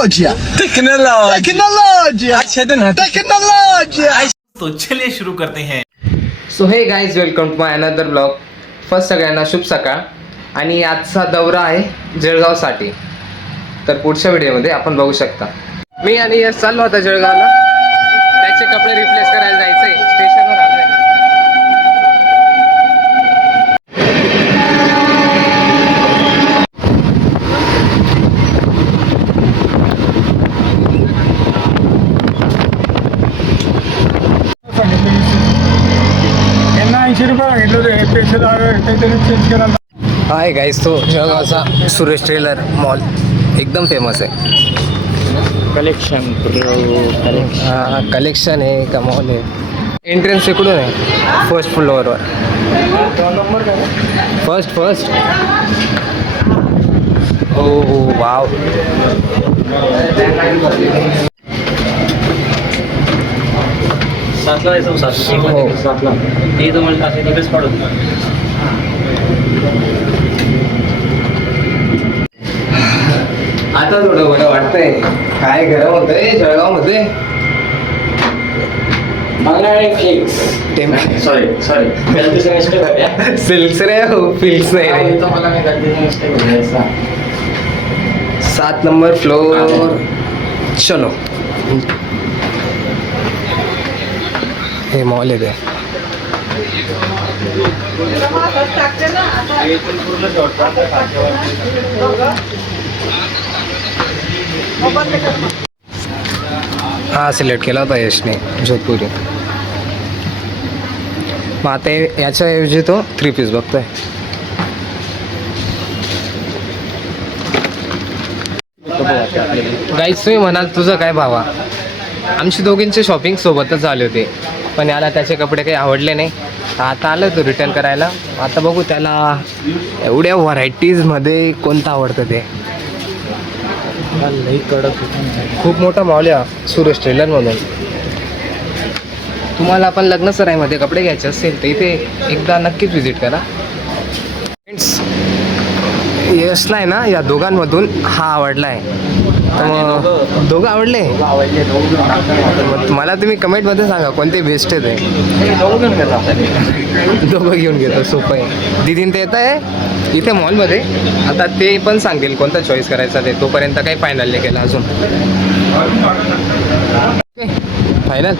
Tecnologia. तो चलिए शुरू करते हैं. So hey guys, welcome to my another blog. First सगळ्यांना शुभ सकाळ. आणि आजचा दौरा आहे जळगावसाठी. तर पुढच्या व्हिडिओमध्ये आपण बघू शकता मी आणि यश चाललो होता जळगावला. त्याचे कपडे रिप्लेस करायला जायचंय. स्टेशनवर आलोय. हाय गाईज, तो जळगावचा सुरेश टेलर मॉल एकदम फेमस आहे. कलेक्शन आहे का मॉल आहे. एंट्रन्स इकडून आहे, फर्स्ट फ्लोअरवर. फर्स्ट हो वाव. आता थोडं बरं वाटतंय. काय गरम होतंय जळगाव मध्ये. सिल्क्स रे हो, फिल्क्स नाही रे. 7 नंबर फ्लोर. चलो, हे मॉल आहे. हा सिलेक्ट केला होता यशने, जोधपुरी. मग आता याच्याऐवजी तो 3 पीस बघतोय. गाईज, तुम्ही म्हणाल तुझं काय भावा. आमची दोघींची शॉपिंग सोबतच झाली होती, पण याला त्याचे कपडे काही आवडले नाही. आता आलं तो रिटर्न करायला. आता बघू त्याला एवढ्या व्हरायटीजमध्ये कोणतं आवडतं ते. खूप मोठा मॉल आहे सुरेश टेलर म्हणून. तुम्हाला पण लग्न सराईमध्ये कपडे घ्यायचे असेल तर इथे एकदा नक्कीच व्हिजिट करा. फ्रेंड्स, यशला आहे ना या दोघांमधून हा आवडला आहे. तर मग दोघं आवडले. मला तुम्ही कमेंटमध्ये सांगा कोणते बेस्ट आहे ते. दोघं घेऊन घेतो, सोपं आहे. दिदीन ते येत आहे इथे मॉलमध्ये. आता ते पण सांगतील कोणता चॉईस करायचा ते. तोपर्यंत काही फायनल नाही केला अजून. फायनल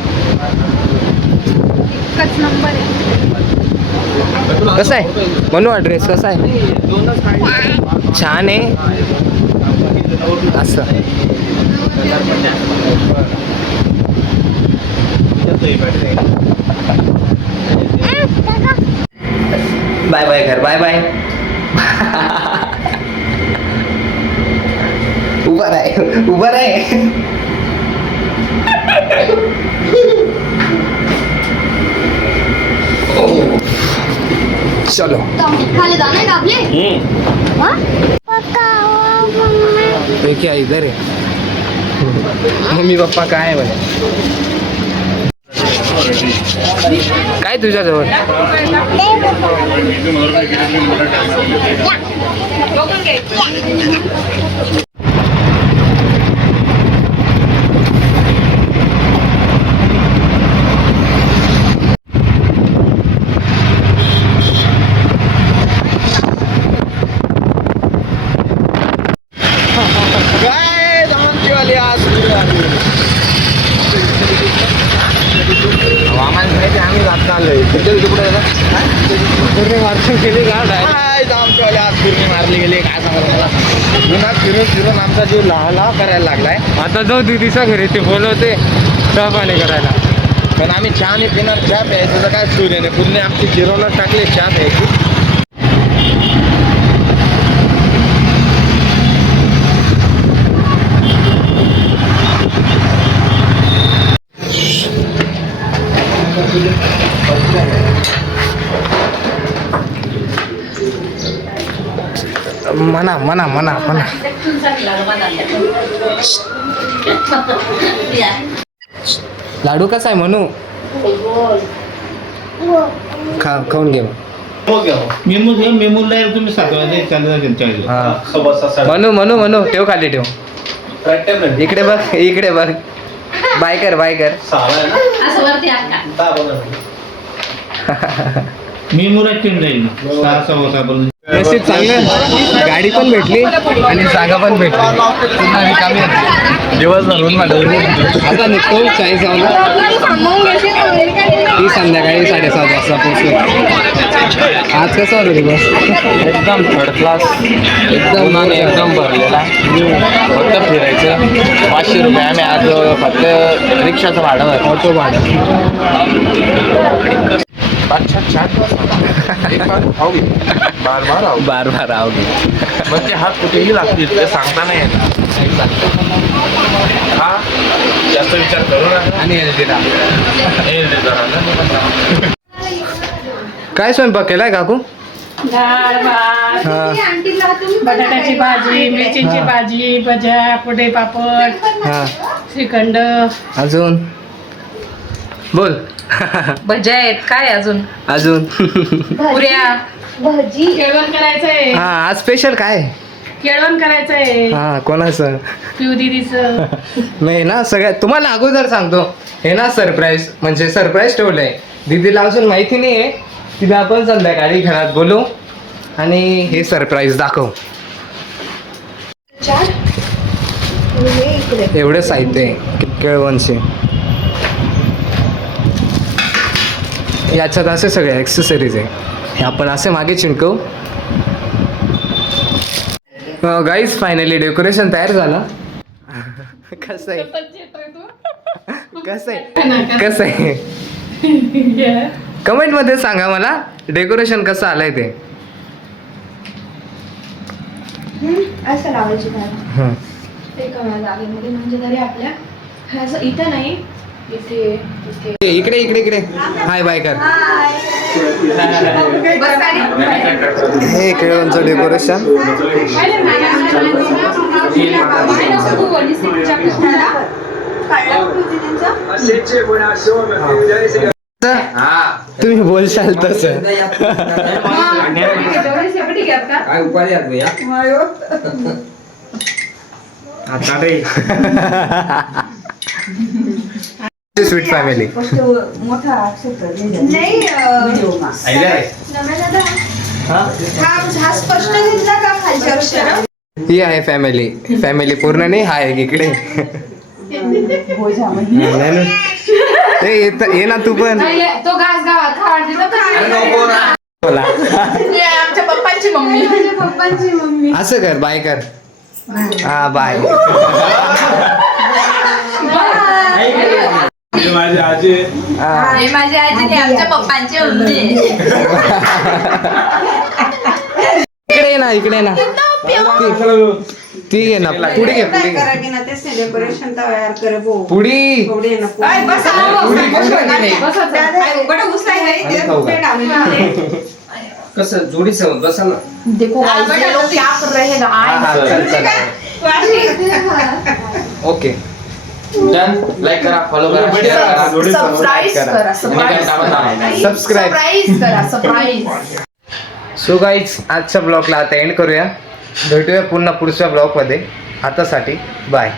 कसा आहे म्हणू. ड्रेस कसा आहे. छान आहे असं. बाय बाय घर, बाय बाय. उभा राह. चलो खाली जाने का आपले. हे क्या इधर आहे. मम्मी पप्पा काय म्हणे. काय तुझ्याजवळ. आम्ही जात आलोय. पूर्ण मार्चून गेले का आमच्यावाले. आज पूर्ण मारली गेली. काय सांगा मला. पुन्हा फिरून आमचा जीव लहा करायला लागलाय. आता जाऊ दिदीचा घरी, ते बोलवते चहा पाणी करायला. पण आम्ही चहा नाही पिणार. चहा प्यायचं तर काय सूर्य नाही. पूर्ण आमची जिरोला टाकले चहा प्यायची. म्हणा लाडू कसा आहे म्हणू. खाऊन घे. म्हणू ठेव खाली ठेव. इकडे बघ इकडे बघ. बाय कर बाय कर. असं वरती आका. मी मुराद टीम जाईल ना 6:15 नशीब चांगलं, गाडी पण भेटली आणि जागा पण भेटली. पुन्हा रिकामी होती. दिवस भरून आता निघतो 40 ती संध्याकाळी 7:30 वाजता पोहोचलो. आज कसं होतं दिवस? एकदम थर्ड क्लास, एकदम भरलेला. फक्त फिरायचं. 500 रुपये आम्ही आज फक्त रिक्षाचं भाडं, ऑटो भाडं. बार बार आओगे. मग ते हात कुठेही लागतील ते सांगता नाही येणार. हा जास्त विचार करू नका. आणि हे जरा काय स्वयंपाक केलाय काकू? डाळ भात बटाट्याची भाजी, मिरचीची भाजी, भज्या, पुडे, पापड, हा श्रीखंड. अजून बोल. भज्या आहेत. काय अजून? अजून पुऱ्या. भजी. केळवण करायचंय. हा आज स्पेशल काय? केळवण करायचंय. हा कोणाचं? पिऊ दिदीचं. नाही ना सगळ्यात तुम्हाला अगोदर सांगतो. हे ना सरप्राईज म्हणजे सरप्राईज ठेवलंय. दीदीला अजून माहिती नाही आहे. तिला आपण संध्याकाळी घरात बोलू आणि हे सरप्राईज दाखव. एवढं साहित्य आहे केळवणचे. याच्यात असे सगळे ॲक्सेसरीज आहे. हे आपण असे मागे चिंकवू. गाईज फायनली डेकोरेशन तयार झालं. कसं आहे कसं आहे कसं आहे कमेंट मध्ये सांगा मला डेकोरेशन कसं आलंय ते. असं लावायची भाजी. ते कमी जागेमध्ये म्हणजे तरी आपल्या असं इथं नाही, इथे इकडे इकडे इकडे. हाय बाय कर. हे केळवणचं डेकोरेशन. तुम्ही बोलशाल तस. Sweet family. ही आहे फॅमिली. फॅमिली पूर्ण नाही. हा आहे इकडे. ये ना तू पण. तो घास गावात बोला. आमच्या पप्पांची मम्मी. असं कर बाय कर. हा बाय. माझी आजी माझी आजी नाही, आमच्या पप्पांची मम्मी. इकडे ना इकडे ना. ती घे ना पुढे घे पुढे डेकोरेशन तयार कर पुढी. कसं जोडी समज बसा ना. देखो लोग क्या कर रहे हैं ना. Okay done. लाईक करा, फॉलो करा, शेअर करा, सरप्राईज करा. सबस्क्राईब करा. सरप्राईज. सो गाईज आजच्या ब्लॉगला आता एंड करूया. भेटूया पुन्हा पुढच्या ब्लॉगमध्ये. आतासाठी बाय.